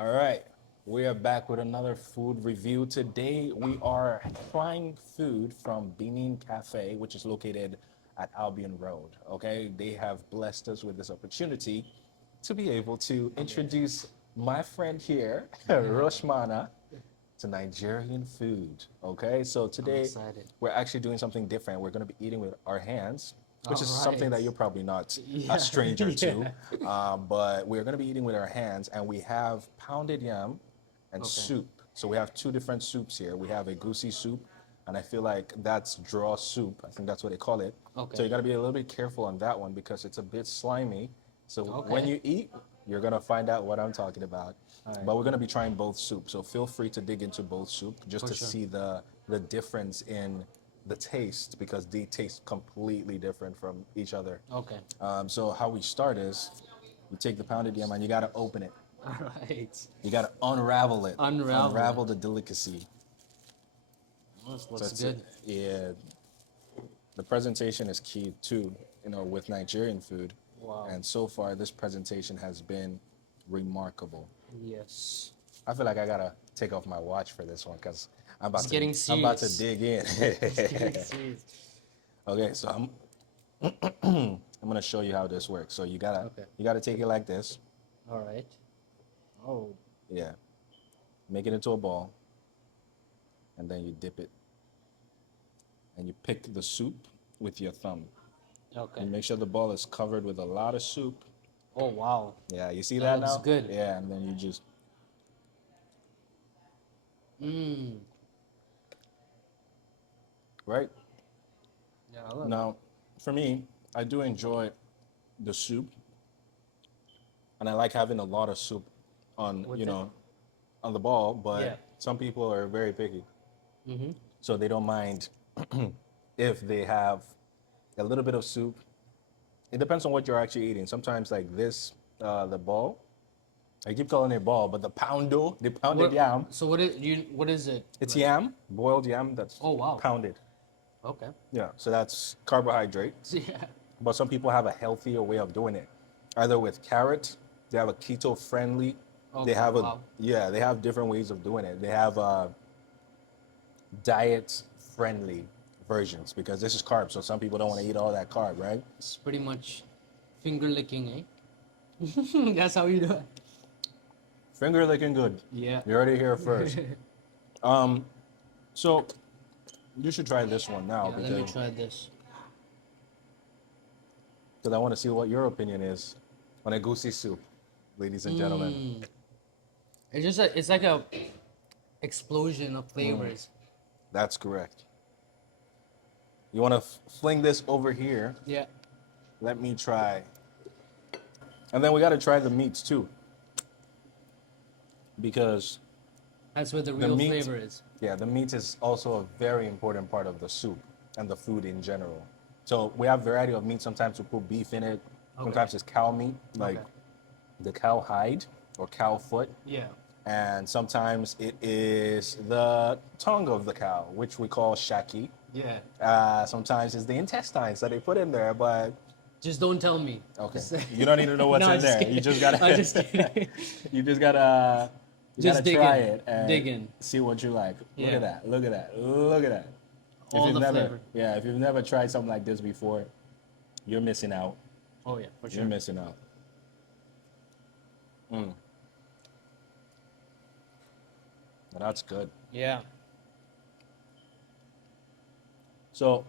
All right, we are back with another food review. Today we are trying food from BENIN Cafe, which is located at Albion Road. Okay, they have blessed us with this opportunity to be able to introduce my friend here, Roshmana, to Nigerian food. Okay, so I'm today excited. we're actually doing something different. We're going to be eating with our hands, which All is something right. that you're probably not a Yeah. stranger to. Yeah. But we're going to be eating with our hands, and we have pounded yam and Okay. soup. So we have two different soups here. We have a goosey soup, and I feel like that's draw soup. I think that's what they call it. So Okay. you got to be a little bit careful on that one because it's a bit slimy. So when Okay. you eat, you're gonna find out what I'm talking about. All right. But we're gonna be trying both soup. So feel free to dig into both soup just For to sure. see the difference in the taste because they taste completely different from each other. Okay. So how we start is you take the pounded yam and you gotta open it. All right. You gotta unravel it. Unravel it. Unravel the delicacy. Oh, this So looks it's a, good. yeah, the presentation is key too, with Nigerian food. Wow. And so far, this presentation has been remarkable. Yes. I feel like I gotta take off my watch for this one because It's getting I'm about to serious. dig in. It's getting serious. Okay, so I'm gonna show you how this works. So Okay. you gotta take it like this. All right. Oh. Yeah, make it into a ball, and then you dip it, and you pick the soup with your thumb. Okay. You make sure the ball is covered with a lot of soup. Oh wow. Yeah, you see That that looks now? good. Yeah, and then you just Mmm. right Yeah. I love it. now. For me, I do enjoy the soup, and I like having a lot of soup on With it. on the ball. Yeah. But some people are very picky, Mhm. so they don't mind if they have a little bit of soup. It depends on what you're actually eating. Sometimes like this, the ball. I keep calling it ball, but the pounded What? yam, So what is you? What is it? it's Like? yam, boiled yam that's Oh wow. pounded. Okay. Yeah, so that's carbohydrate. Yeah. But some people have a healthier way of doing it, either with carrot. They have a keto friendly. They Okay. have a Wow. yeah. They have different ways of doing it. They have diet friendly versions because this is carb. So some people don't want to eat all that carb, right? It's pretty much finger licking, eh? That's how you do it. Finger licking good. Yeah. You heard it here first. So you should try this one now Yeah, let me because try this. I want to see what your opinion is on egusi soup, ladies and gentlemen. It's like a explosion of flavors. That's correct. You want to fling this over here. Yeah. Let me try. And then we got to try the meats too. Because That's where the the real meat, flavor is. yeah, the meat is also a very important part of the soup and the food in general. So we have variety of meat. Sometimes we put beef in it. Okay. Sometimes it's cow meat, like Okay. the cow hide or cow foot. Yeah. And sometimes it is the tongue of the cow, which we call shaki. Yeah. Sometimes it's the intestines that they put in there, but Just don't tell me. okay, Just- you don't need to know what's No, in I'm just there. You kidding. just gotta, I'm just kidding. you just gotta, Just dig try in. it and Dig in. see what you like. Look Yeah. at that! Look at that! Look at that! All you've the never, flavor. yeah, if you've never tried something like this before, you're missing out. Oh yeah, for You're sure. missing out. That's good. Yeah. So,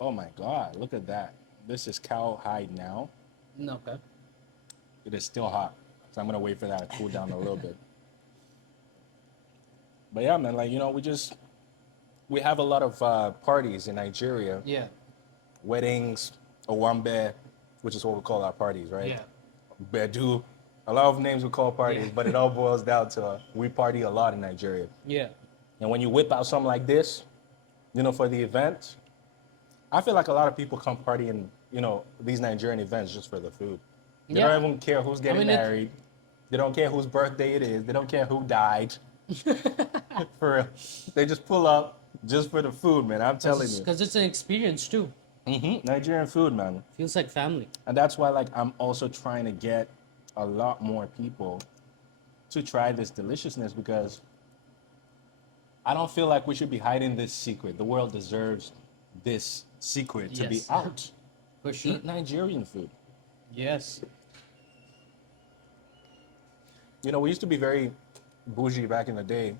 oh my God, look at that! This is cow hide now. No, okay. It is still hot, so I'm gonna wait for that to cool down a little bit. But yeah, man, like we have a lot of parties in Nigeria, Yeah. weddings, owambe, which is what we call our parties, right? Yeah. Bedu, a lot of names we call parties, Yeah. but it all boils down to we party a lot in Nigeria. Yeah. And when you whip out something like this, for the event, I feel like a lot of people come party in, these Nigerian events just for the food. They Yeah. don't even care who's getting mean, married. They don't care whose birthday it is. They don't care who died. For real. They just pull up just for the food, man. I'm telling you. Because it's an experience too. Nigerian food, man. Feels like family. And that's why, like, I'm also trying to get a lot more people to try this deliciousness because I don't feel like we should be hiding this secret. The world deserves this secret to be Yes. out. For sure. Eat Nigerian food. Yes. You know, we used to be very bougie back in the day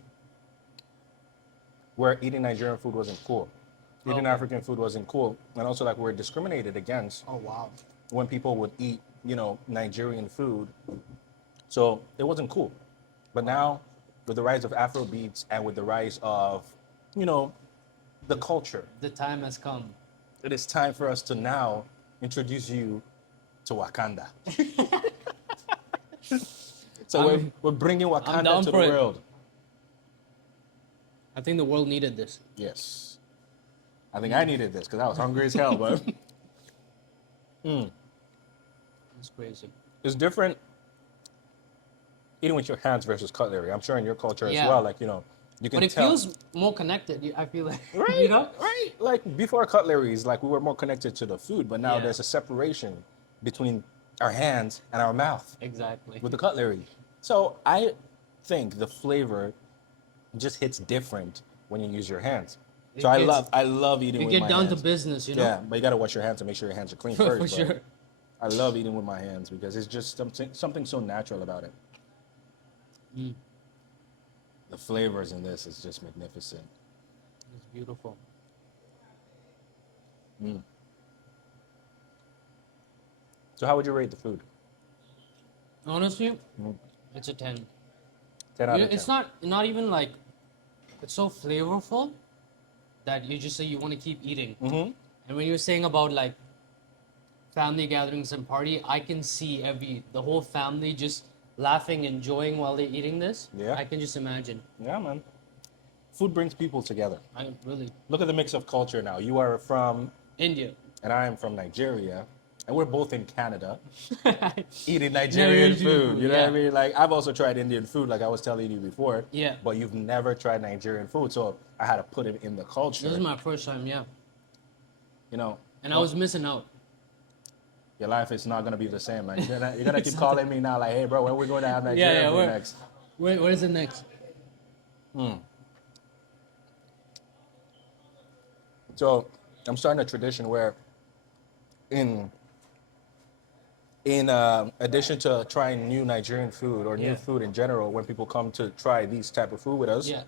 where eating Nigerian food wasn't cool. Eating Okay. African food wasn't cool. And also like we're discriminated against Oh wow. when people would eat, you know, Nigerian food. So it wasn't cool. But now with the rise of Afro beats and with the rise of, you know, the culture, The time has come. it is time for us to now introduce you to Wakanda. So we're bringing Wakanda down to the for it. world. I think the world needed this. Yes. I think I needed this because I was hungry as hell, but It's crazy. it's different eating with your hands versus cutlery. I'm sure in your culture as Yeah. well, like, you know, you can But it tell. feels more connected. I feel like Right, you know. right. Like before cutleries, like we were more connected to the food, but now Yeah. there's a separation between our hands and our mouth Exactly. with the cutlery. So I think the flavor just hits different when you use your hands. It So gets- I love eating You with get my down hands. to business, you know. Yeah, but you gotta wash your hands to make sure your hands are clean For first. but sure. I love eating with my hands because it's just something so natural about it. Mm. The flavors in this is just magnificent. It's beautiful. So how would you rate the food? Honestly, it's a 10. 10 out of 10. It's not even like it's so flavorful that you just say you want to keep eating. Mm-hmm. And when you're saying about like family gatherings and party, I can see the whole family just laughing, enjoying while they're eating this. Yeah. I can just imagine. Yeah, man. Food brings people together. I really Look at the mix of culture now. You are from, India. and I am from Nigeria, and we're both in Canada eating Nigerian Nigerian food. food, You know what I yeah. mean? Like, I've also tried Indian food, like I was telling you before. Yeah. But you've never tried Nigerian food, so I had to put it in the culture. This is my first time, yeah. You know, And I was missing out. your life is not gonna be the same. Like, you're gonna keep calling me now, like, hey, bro, when we going to have Nigerian Yeah, food where- next? Where is it next? So I'm starting a tradition where, in addition to trying new Nigerian food or new Yeah. food in general, when people come to try these type of food with us, Yeah.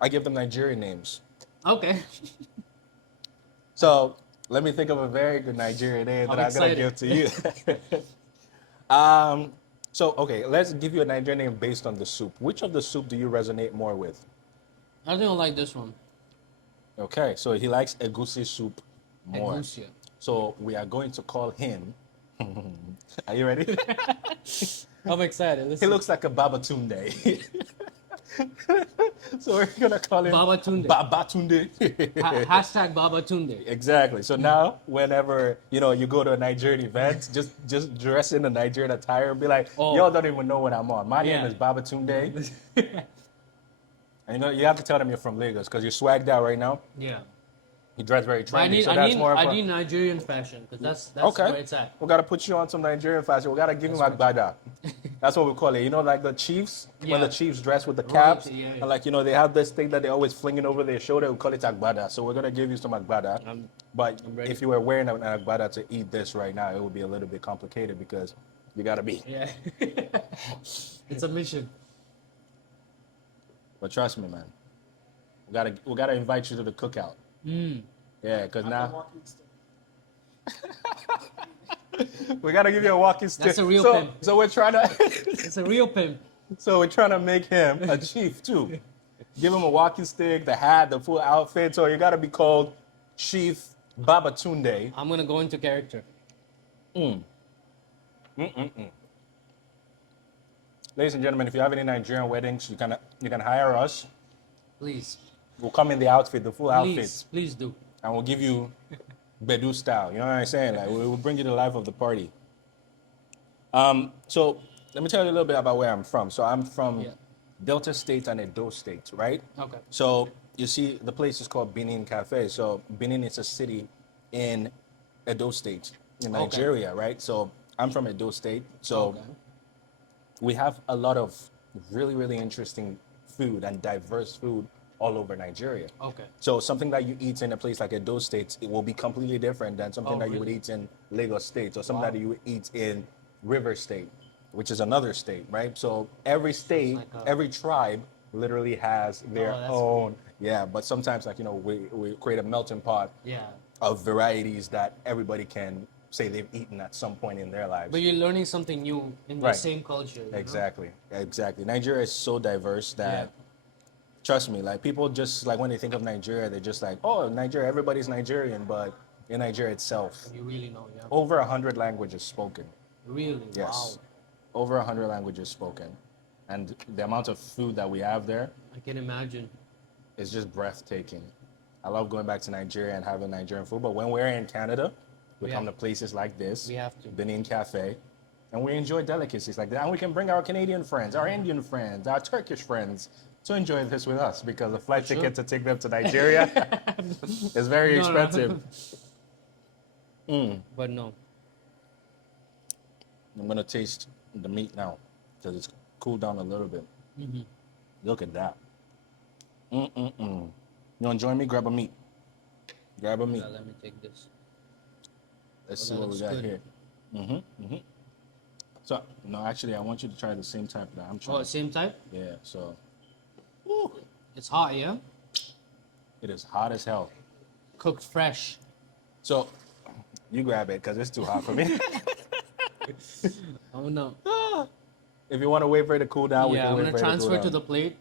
I give them Nigerian names. Okay. So let me think of a very good Nigerian name that I'm I'm gonna give to you. So okay, let's give you a Nigerian name based on the soup. Which of the soup do you resonate more with? I think I like this one. Okay, so he likes Egusi soup more. Egusi. So we are going to call him. Are you ready? I'm excited. Let's He see. looks like a Babatunde. So we're gonna call him Babatunde. Babatunde. Hashtag Baba Tunde. Exactly. So now, whenever you go to a Nigerian event, just dress in a Nigerian attire and be like, Oh. y'all don't even know what I'm on. My name Yeah. is Babatunde. And you have to tell them you're from Lagos because you're swagged out right now. Yeah. You dress very But I trendy. need, So I that's need, more of I a- need Nigerian fashion because that's Okay. where it's at. We gotta put you on some Nigerian fashion. We gotta give him Agbada. That's what we call it. You know, like the chiefs, when Yeah. the chiefs dress with the caps, Royalty, yeah, yeah. and like they have this thing that they always flinging over their shoulder. We call it Agbada. So we're gonna give you some Agbada. But ready. if you were wearing an Agbada to eat this right now, it would be a little bit complicated because you gotta be. Yeah. It's a mission. But trust me, man, we gotta invite you to the cookout. Yeah, because now we gotta give you a walking stick. That's a real so, pimp. So we're trying to. It's a real pimp. So we're trying to make him a chief too. Give him a walking stick, the hat, the full outfit. So you gotta be called Chief Babatunde. I'm gonna go into character. Ladies and gentlemen, if you have any Nigerian weddings, you can hire us. Please. We'll come in the outfit, the full outfit, Please do. and we'll give you Bedu style. You know what I'm saying? Like we'll bring you the life of the party. So let me tell you a little bit about where I'm from. So I'm from Yeah. Delta State and Edo State, right? Okay. So you see, the place is called BENIN Cafe. So BENIN is a city in Edo State in Okay. Nigeria, right? So I'm from Edo State. So Okay. we have a lot of really, really interesting food and diverse food all over Nigeria. Okay. So something that you eat in a place like Edo State, it will be completely different than something Oh, that you would really? eat in Lagos State, or something Wow. that you would eat in River State, which is another state, right? So every state, like a- every tribe literally has their Oh, that's own, yeah. But sometimes, like, we create a melting pot Yeah. of varieties that everybody can say they've eaten at some point in their lives. But you're learning something new in the Right. same culture. You know? Exactly, exactly. Nigeria is so diverse that, Yeah. trust me, like people just like when they think of Nigeria, they're just like, oh, Nigeria, everybody's Nigerian, but in Nigeria itself, You really know, yeah. over 100 languages spoken. Really? Yes, Wow. over 100 languages spoken, and the amount of food that we have there I can imagine. is just breathtaking. I love going back to Nigeria and having Nigerian food, but when we're in Canada, we come to places like this, We have to. BENIN Cafe, and we enjoy delicacies like that. And we can bring our Canadian friends, our Indian friends, our Turkish friends to enjoy this with us, because the flight sure. ticket to take them to Nigeria is very No, no. expensive. But no. I'm gonna taste the meat now because it's cooled down a little bit. Look at that. You wanna join me? Grab a meat. Grab a meat. Let me take this. Let's Oh, see that what we looks got good. here. So, no, actually, I want you to try the same type that I'm trying. Oh, same type? Yeah, so It's hot, yeah? it is hot as hell. Cooked fresh. So, you grab it because it's too hot for me. Oh no. If you want to wait for it to cool down, we Yeah, can I'm wait gonna for it transfer to to cool the down. plate.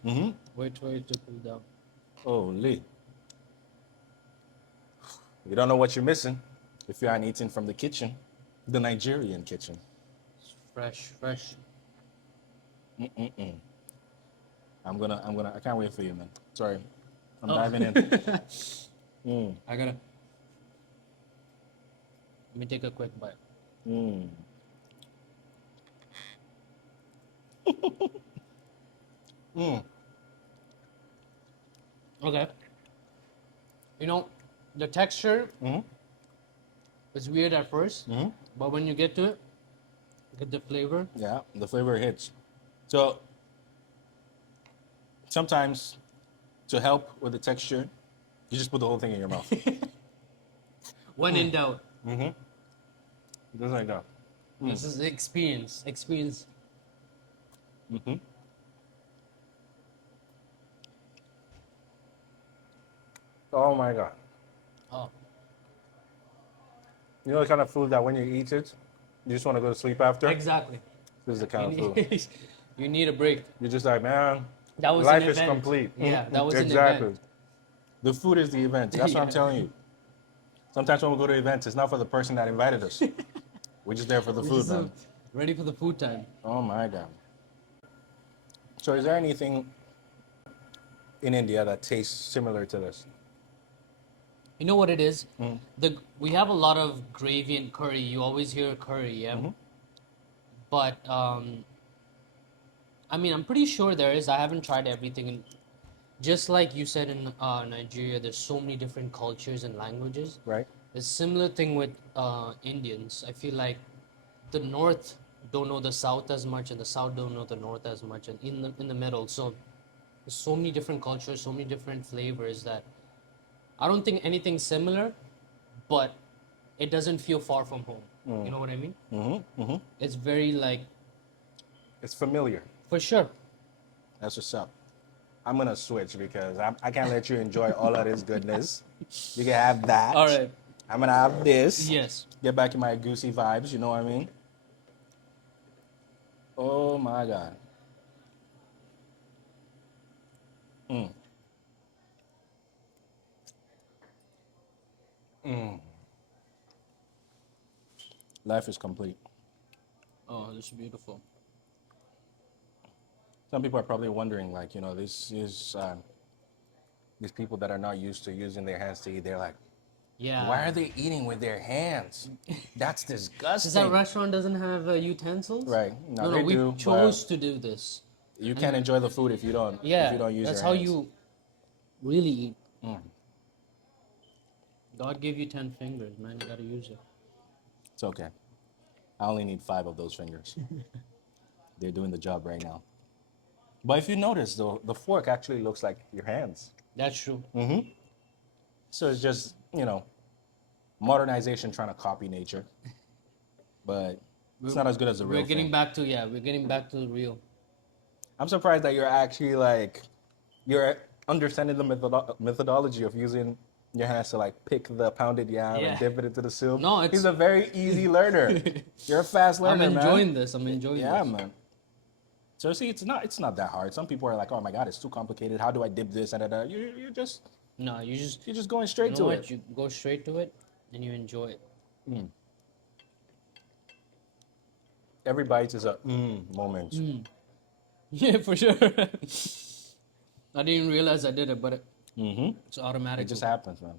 Wait for it to cool down. Holy. You don't know what you're missing if you aren't eating from the kitchen, the Nigerian kitchen. Fresh, fresh. I can't wait for you, man. Sorry. I'm Oh. diving in. I gotta. Let me take a quick bite. Okay. You know, the texture is weird at 1st, but when you get to it, get the flavor. Yeah, the flavor hits. So, sometimes to help with the texture, you just put the whole thing in your mouth. When in doubt, Just like that. this is experience. Experience. Oh my God. Oh, You know the kind of food that when you eat it, you just want to go to sleep after? exactly. This is the kind of You food. need, you need a break. You're just like, man, That was life an is event. complete. Yeah, that was an exactly. event. The food is the event. That's what I'm Yeah. telling you. Sometimes when we go to events, it's not for the person that invited us. We're just there for the We're food, just, man. ready for the food time. Oh my God. So is there anything in India that tastes similar to this? You know what it is? We have a lot of gravy and curry. You always hear curry, yeah. But I mean, I'm pretty sure there is. I haven't tried everything. And just like you said in Nigeria, there's so many different cultures and languages. Right? It's similar thing with Indians. I feel like the North don't know the South as much, and the South don't know the North as much, and in the middle. So there's so many different cultures, so many different flavors that I don't think anything similar, but it doesn't feel far from home. You know what I mean? It's very like It's familiar. for sure. That's what's up. I'm going to switch because I can't let you enjoy all of this goodness. You can have that. All right. I'm going to have this. Yes. Get back in my Egusi vibes, you know what I mean? Oh my God. Life is complete. Oh, this is beautiful. Some people are probably wondering, like, this is these people that are not used to using their hands to eat. They're like, Yeah. why are they eating with their hands? That's disgusting. Is that restaurant doesn't have utensils? Right. No, No, they we do, chose to do this. but you can't enjoy the food if you don't. Yeah. If you don't use that's your how hands. you really eat. God gave you 10 fingers, man. You gotta use it. It's okay. I only need 5 of those fingers. They're doing the job right now. But if you notice, the fork actually looks like your hands. That's true. So it's just, modernization trying to copy nature. But it's not as good as the We're real getting thing. back to we're getting back to the real. I'm surprised that you're actually like, you're understanding the methodology of using your hands to like pick the pounded yam and Yeah. dip it into the soup. No, He's it's a very easy learner. You're a fast I'm learner, enjoying man. this. I'm enjoying Yeah, this. man. So see, it's not that hard. Some people are like, oh my god, it's too complicated. How do I dip this? And you're just No, you just you're just going you straight know to what? it. You go straight to it and you enjoy it. Every bite is a moment. Yeah, for sure. I didn't even realize I did it, but it's It automatic. just happens, man.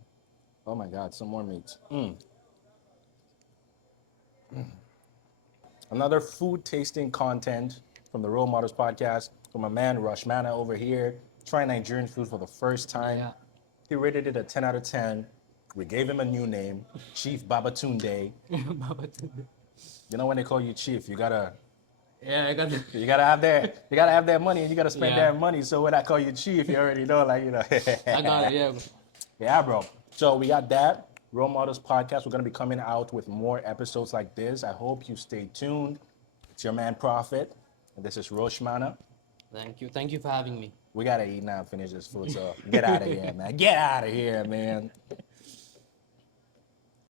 Oh my god, some more meat. Another food tasting content from the Role Models podcast from my man Rushmana over here, trying Nigerian food for the first time. Yeah. He rated it a 10 out of 10. We gave him a new name, Chief Babatunde. You know when they call you Chief, you gotta Yeah, I got the have that money and you gotta spend Yeah. that money. So when I call you Chief, you already know, like I got it, yeah. Yeah, bro. So we got that. Role Models Podcast. We're going to be coming out with more episodes like this. I hope you stay tuned. It's your man, Prophet. And this is Roshmana. Thank you. Thank you for having me. We got to eat now and finish this food. So get out of here, man. Get out of here, man.